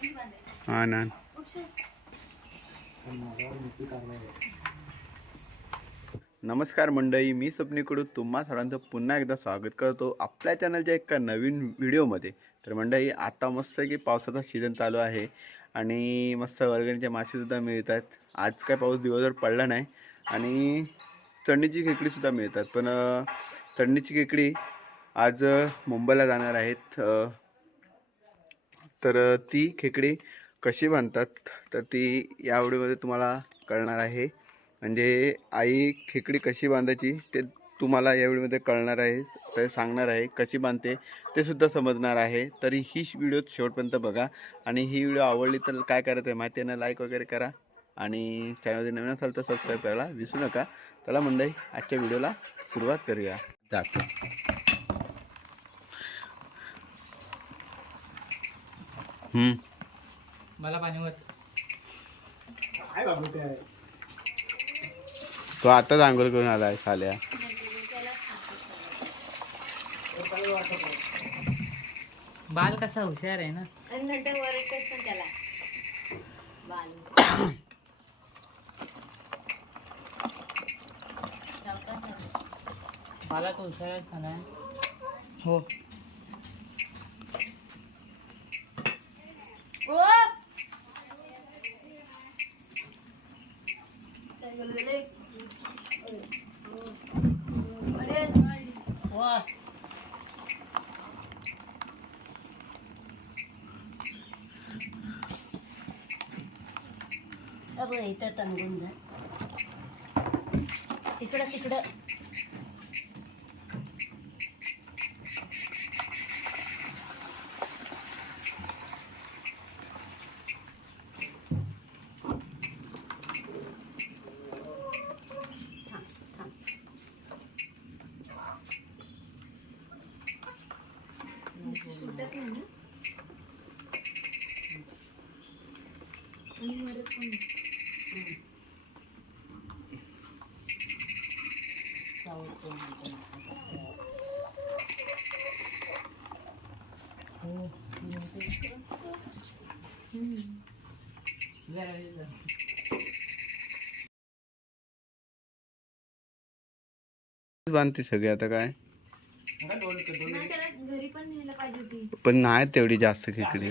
हा ना. नमस्कार मंडळी मी स्वप्नीकडून तुम्हा सर्वांचं पुन्हा एकदा स्वागत करतो आपल्या चॅनलच्या एका नवीन व्हिडिओमध्ये. तर मंडळी आता मस्त की पावसाचा सीझन चालू आहे आणि मस्त वर्गणीचे मासेसुद्धा मिळत आहेत आज काय पाऊस दिवसभर पडला नाही आणि थंडीची खेकडीसुद्धा मिळतात. पण थंडीची खेकडी आज मुंबईला जाणार आहेत. तर ती खेकडी कशी बांधतात तर ती या व्हिडिओमध्ये तुम्हाला कळणार आहे. म्हणजे आई खेकडी कशी बांधायची ते तुम्हाला या व्हिडिओमध्ये कळणार आहे. तर सांगणार आहे कशी बांधते ते सुद्धा समजणार आहे. तरी ही व्हिडिओ शेवटपर्यंत बघा. आणि ही व्हिडिओ आवडली तर काय करायचं आहे माहिती आहे ना लाईक वगैरे करा. आणि चॅनलमध्ये नवीन असाल तर सबस्क्राईब करायला विसरू नका. चला मंडळी आजच्या व्हिडिओला सुरुवात करूया. जातो मला पाणी वर तो? आताच आंघोळ करून आलाय साल्या बाल कसा हुशार आहे ना? आणि नंतर त्याला बालू. मला तो हुशार आहे. हो. इथं तणगुंज आहे. तिकडं तिकडं बांधते सगळे आता काय? नाही त्याला घरी पण न्यायला पाहिजे होती. पण नाही तेवढी जास्त खेकडी.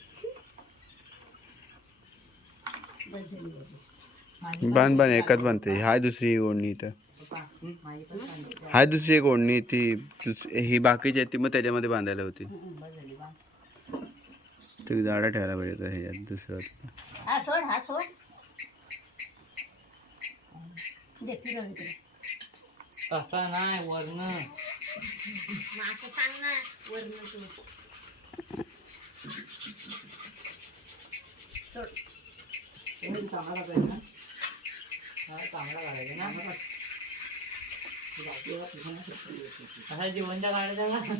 बांध बांध एकाच बांधते. हाय दुसरी ओढणी इथं. पाणी हाय दुसरी एक ओढणी ती दुस- ही बाकीची आहे ती मग त्याच्यामध्ये बांधायला होती. ते झाडा ठेवायला पाहिजे होतं ह्याच्यात दुसरं हा हा नाही वर्ण असं वर्ण चांगला ना हा, चांगला काढायचा ना असा जीवनच्या काढायचा का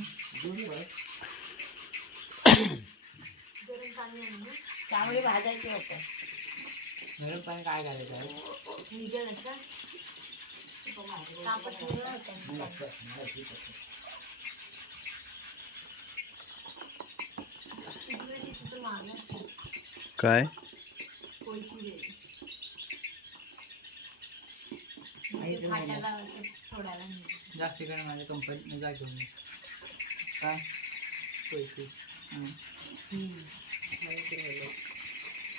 चांगले भाजायचे होतं गरम पाणी काय करायचं आहे म्हणजे फाट्याला असं सोडायला नेलं. जास्त इकडे माझ्या कंपनी जा घेऊन ये. काय पैसे. हं.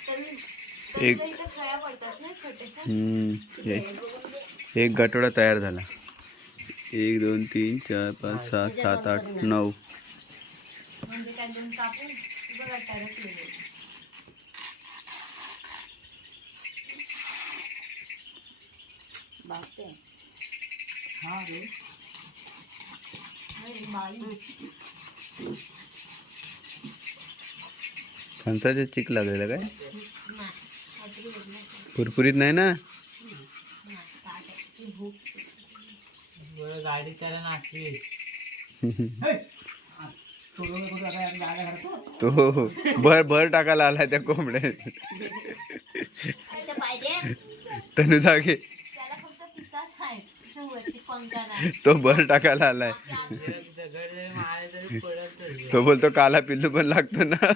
तरी- एक- तरी इथं खळ्या पडतात ना छोट्याशा हम्म, हे- एक गटोडा तयार झाला. एक दोन तीन चार पाच सहा सात आठ नऊ म्हणजे काय दोन कापून बघा टाकत ठेवले. बापरे हा रे. फणसाचे चिक लागलेलं काय. कुरकुरीत नाही ना. ती गाडी त्याला भर भर टाकायला आला त्या कोंबड्यात पाहिजे. तनु जागे त्याला फक्त पिसाच आहे वरती पंखा नाही तो भर टाकायला आलाय. तो बोलतो काला पिल्लू पण लागतो ना.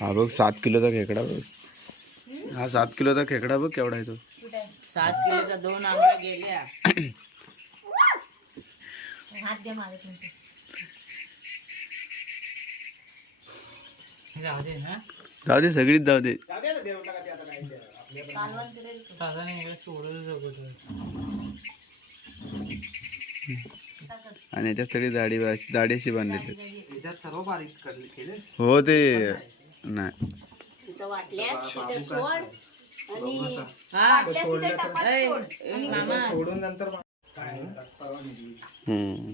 हा बघ सात किलोचा खेकडा बघ. हा सात किलोचा खेकडा बघ केवढा आहे तो. सात किलोच्या दोन आंब्या गेल्या हात दे माझे तुमचे जाऊ दे ना जाऊ दे सगळीच जाऊ दे. आणि याच्यात सगळी जाडी जाडी अशी त्याच्यात सर्व बारीक करले केले? हो ते नाही. तिथं वाटल्यात तिथे सोड आणि हा वाटल्यास तिथे टपात सोड. आणि हम्म.